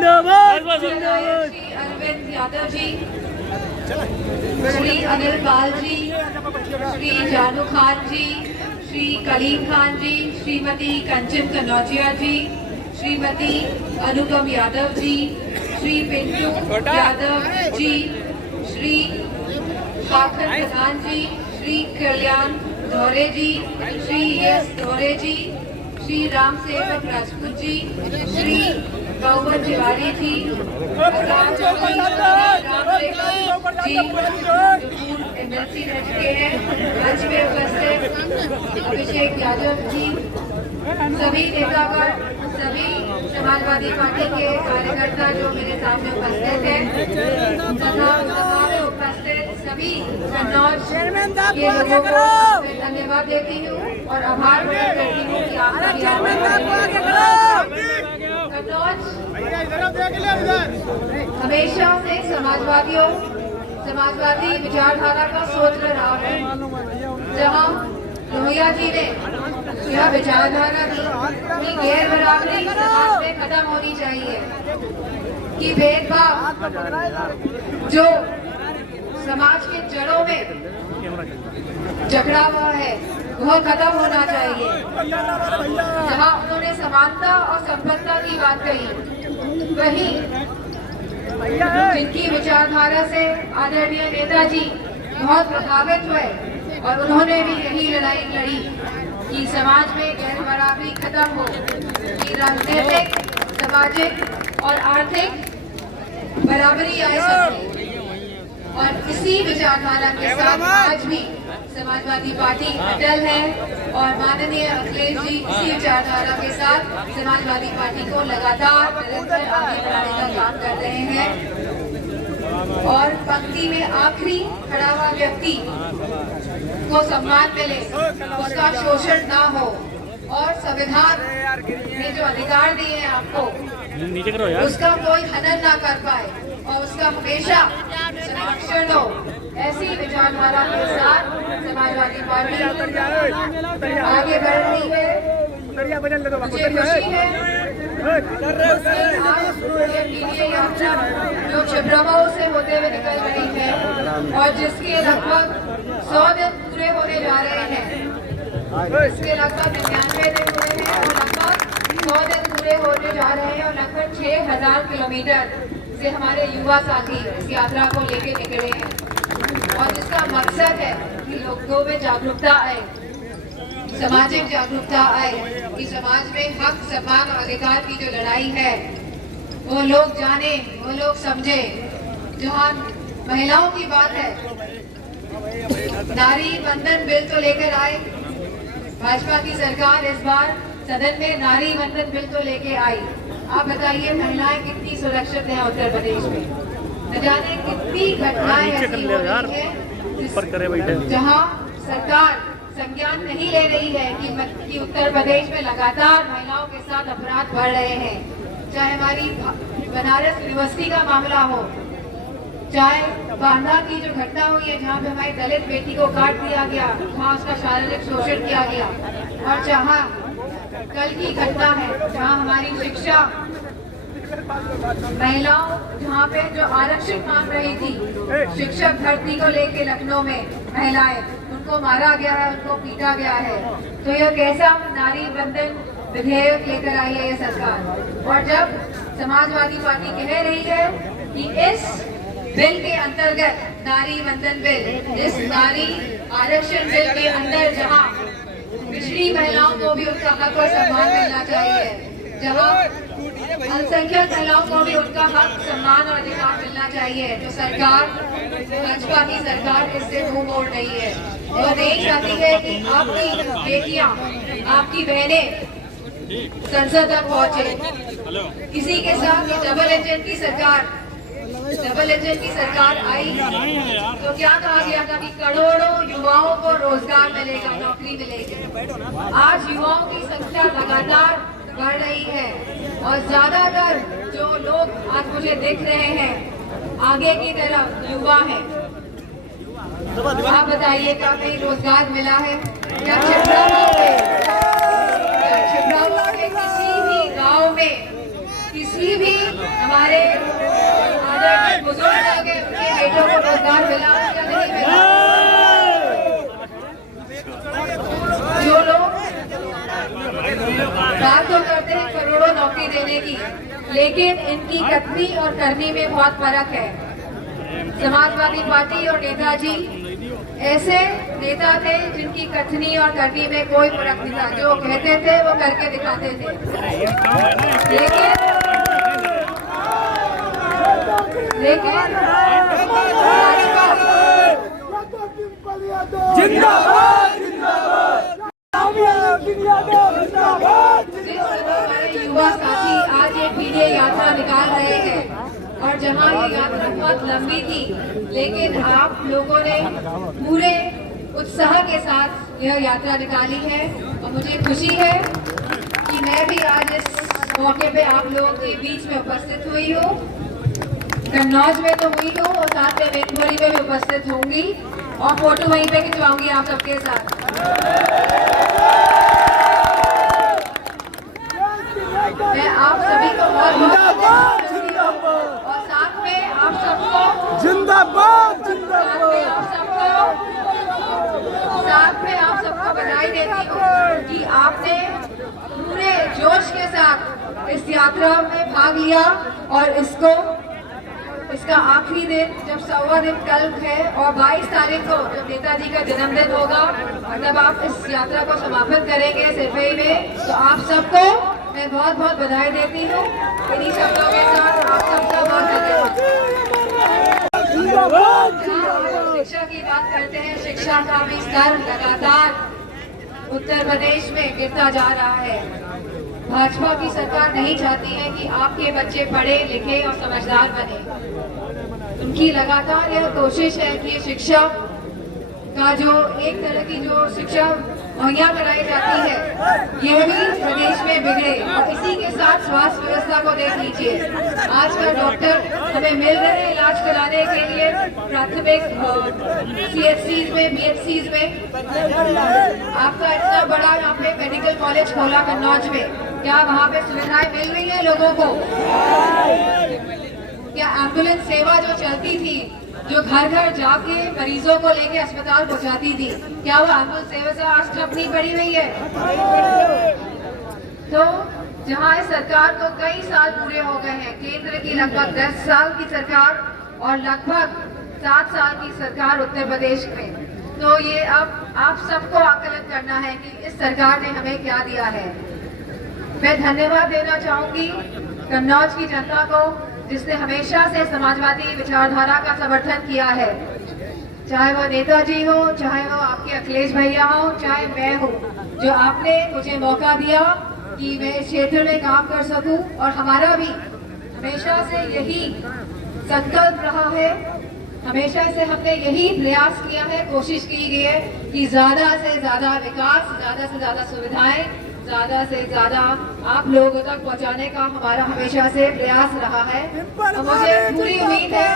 जिंदाबाद जिंदाबाद। श्री अरविंद यादव जी, श्री अनिल पाल जी, श्री जानू खान जी, श्री कलीम खान जी, श्रीमती कंचन कनौजिया जी, श्रीमती अनुपम यादव जी, श्री पिंटू यादव जी, श्री शाखर प्रधान जी, श्री कल्याण धौरे जी, श्री एस धौरे जी, श्री राम सेवक राजपूत जी, श्री गौवर तिवारी जी, राम चौधरी जी, एमएलसी रह चुके हैं, मंच में उपस्थित अभिषेक यादव जी, सभी नेतागण, सभी समाजवादी पार्टी के कार्यकर्ता जो मेरे सामने उपस्थित हैं तथा सभा में उपस्थित सभी कन्नौज के लोगों को मैं धन्यवाद देती हूँ और आभार व्यक्त करती हूँ कि कन्नौज हमेशा से समाजवादी विचारधारा का सोच रहा है। जहाँ लोहिया जी ने यह विचारधारा दी कि गैर बराबरी समाज में खत्म होनी चाहिए, कि भेदभाव जो समाज के जड़ों में जकड़ा हुआ है वह खत्म होना चाहिए। जहाँ उन्होंने समानता और संपन्नता की बात कही, वहीं जिनकी विचारधारा से आदरणीय नेताजी बहुत प्रभावित हुए और उन्होंने भी यही लड़ाई लड़ी कि समाज में गैर बराबरी खत्म हो, कि राजनीतिक, सामाजिक और आर्थिक बराबरी आए सबकी। और इसी विचारधारा के साथ आज भी समाजवादी पार्टी अटल है और माननीय अखिलेश जी इसी विचारधारा के साथ समाजवादी पार्टी को लगातार निरंतर आगे बढ़ाने का काम कर रहे हैं। और पंक्ति में आखिरी खड़ा हुआ व्यक्ति को सम्मान मिले, उसका शोषण ना हो और संविधान ने जो अधिकार दिए हैं आपको उसका कोई हनन ना कर पाए और उसका हमेशा संरक्षण हो, ऐसी विचारधारा के साथ समाजवादी पार्टी आगे बढ़ रही है। मुझे खुशी है आज ये यात्रा जो छिबरामऊ से होते हुए निकल रही है और जिसके लगभग 100 दिन पूरे होने जा रहे हैं, इसके लगभग 99 दिन हुए हैं और लगभग 100 दिन पूरे होने जा रहे हैं और लगभग 6000 किलोमीटर से हमारे युवा साथी इस यात्रा को लेके निकले हैं और जिसका मकसद है कि लोगों में जागरूकता आए, सामाजिक जागरूकता आए, कि समाज में हक, सम्मान और अधिकार की जो लड़ाई है वो लोग जाने, वो लोग समझे। जहाँ महिलाओं की बात है, नारी वंदन बिल तो लेकर आए भाजपा की सरकार, इस बार सदन में नारी वंदन बिल तो लेके आई। आप बताइए महिलाएं कितनी सुरक्षित हैं उत्तर प्रदेश में, न जाने कितनी घटनाएं ऐसी हो रही है जहां सरकार संज्ञान नहीं ले रही है कि उत्तर प्रदेश में लगातार महिलाओं के साथ अपराध बढ़ रहे हैं। चाहे हमारी बनारस यूनिवर्सिटी का मामला हो, चाहे बांदा की जो घटना हुई है जहाँ पे हमारी दलित बेटी को काट दिया गया, जहाँ उसका शारीरिक शोषण किया गया, और जहाँ कल की घटना है जहाँ हमारी शिक्षा महिलाओं, जहाँ पे जो आरक्षण मांग रही थी शिक्षक भर्ती को लेके लखनऊ में महिलाएं, उनको मारा गया है, उनको पीटा गया है। तो यह कैसा नारी वंदन विधेयक लेकर आई है ये सरकार। और जब समाजवादी पार्टी कह रही है कि इस बिल के अंतर्गत नारी वंदन बिल, इस नारी आरक्षण बिल के अंदर जहाँ पिछड़ी महिलाओं को भी उनका हक और सम्मान मिलना चाहिए, जहाँ अल्पसंख्यक महिलाओं को भी उनका हक, सम्मान और अधिकार मिलना चाहिए, तो सरकार, भाजपा की सरकार इससे मुंह मोड़ रही है। वो नहीं चाहती है कि आपकी बेटियां, आपकी बहनें संसद तक पहुंचे। इसी के साथ ये डबल इंजन की सरकार आई तो क्या कहा गया था कि करोड़ों युवाओं को रोजगार मिलेगा, नौकरी मिलेगी। आज युवाओं की संख्या लगातार बढ़ रही है और ज्यादातर जो लोग आज मुझे दिख रहे हैं आगे की तरफ युवा हैं। आप बताइए क्या कहीं रोजगार मिला है? क्या छिबरामऊ में किसी भी गांव में किसी किसी भी हमारे आदरणीय बुजुर्ग लोग हैं, उनके बेटों को रोजगार मिला या नहीं मिला? जो लोग बात तो करते हैं करोड़ों नौकरी देने की, लेकिन इनकी कथनी और करनी में बहुत फर्क है। समाजवादी पार्टी और नेताजी ऐसे नेता थे जिनकी कथनी और करनी में कोई फर्क नहीं था। जो कहते थे वो करके दिखाते थे। लेकिन हमारे युवा साथी आज एक पीढ़ी यात्रा निकाल रहे हैं, और जहां ये यात्रा बहुत लंबी थी, लेकिन आप लोगों ने पूरे उत्साह के साथ यह यात्रा निकाली है। और मुझे खुशी है कि मैं भी आज इस मौके पे आप लोगों के बीच में उपस्थित हुई हूँ। कन्नौज में तो हुई हूँ और साथ में वेंगोली में भी उपस्थित होंगी, और फोटो वहीं पे खिंचवाऊंगी आप सबके साथ। मैं आप सभी को बहुत और साथ में आप सबको जिंदाबाद साथ में आप सबको बधाई देती हूँ कि आपने पूरे जोश के साथ इस यात्रा में भाग लिया। और इसका आखिरी दिन जब 1.25 दिन कल है और 22 तारीख को जब नेताजी का जन्मदिन होगा और जब आप इस यात्रा को समापन करेंगे सिरफई में, तो आप सबको मैं बहुत बहुत बधाई देती हूँ। इन्हीं शब्दों के साथ आप सबका बहुत धन्यवाद। शिक्षा की बात करते हैं, शिक्षा का भी स्तर लगातार उत्तर प्रदेश में गिरता जा रहा है। भाजपा की सरकार नहीं चाहती है कि आपके बच्चे पढ़े लिखे और समझदार बने। उनकी लगातार यह कोशिश है कि शिक्षा का जो एक तरह की जो शिक्षा मुहैया कराई जाती है, ये भी प्रदेश में बिगड़े। और इसी के साथ स्वास्थ्य व्यवस्था को देख लीजिए, आजकल डॉक्टर हमें मिल रहे हैं इलाज कराने के लिए प्राथमिक CHCs में, BHCs में। आपका इतना बड़ा यहाँ पे मेडिकल कॉलेज खोला कन्नौज में, क्या वहाँ पे सुविधाएं मिल रही है लोगों को? क्या एम्बुलेंस सेवा जो चलती थी, जो घर घर जाके मरीजों को लेके अस्पताल पहुंचाती थी, क्या वो एम्बुलेंस सेवा से आज ठप नहीं पड़ी हुई है? तो जहां इस सरकार को कई साल पूरे हो गए हैं, केंद्र की लगभग 10 साल की सरकार और लगभग 7 साल की सरकार उत्तर प्रदेश में, तो ये अब आप सबको आकलन करना है कि इस सरकार ने हमें क्या दिया है। मैं धन्यवाद देना चाहूंगी कन्नौज की जनता को, जिसने हमेशा से समाजवादी विचारधारा का समर्थन किया है, चाहे वो नेताजी हो, चाहे वो आपके अखिलेश भैया हो, चाहे मैं हूँ, जो आपने मुझे मौका दिया कि मैं इस क्षेत्र में काम कर सकूं। और हमारा भी हमेशा से यही संकल्प रहा है, हमेशा से हमने यही प्रयास किया है, कोशिश की गई है कि ज्यादा से ज्यादा विकास, ज्यादा से ज्यादा सुविधाएं, ज्यादा से ज्यादा आप लोगों तक पहुंचाने का हमारा हमेशा से प्रयास रहा है। और मुझे पूरी उम्मीद है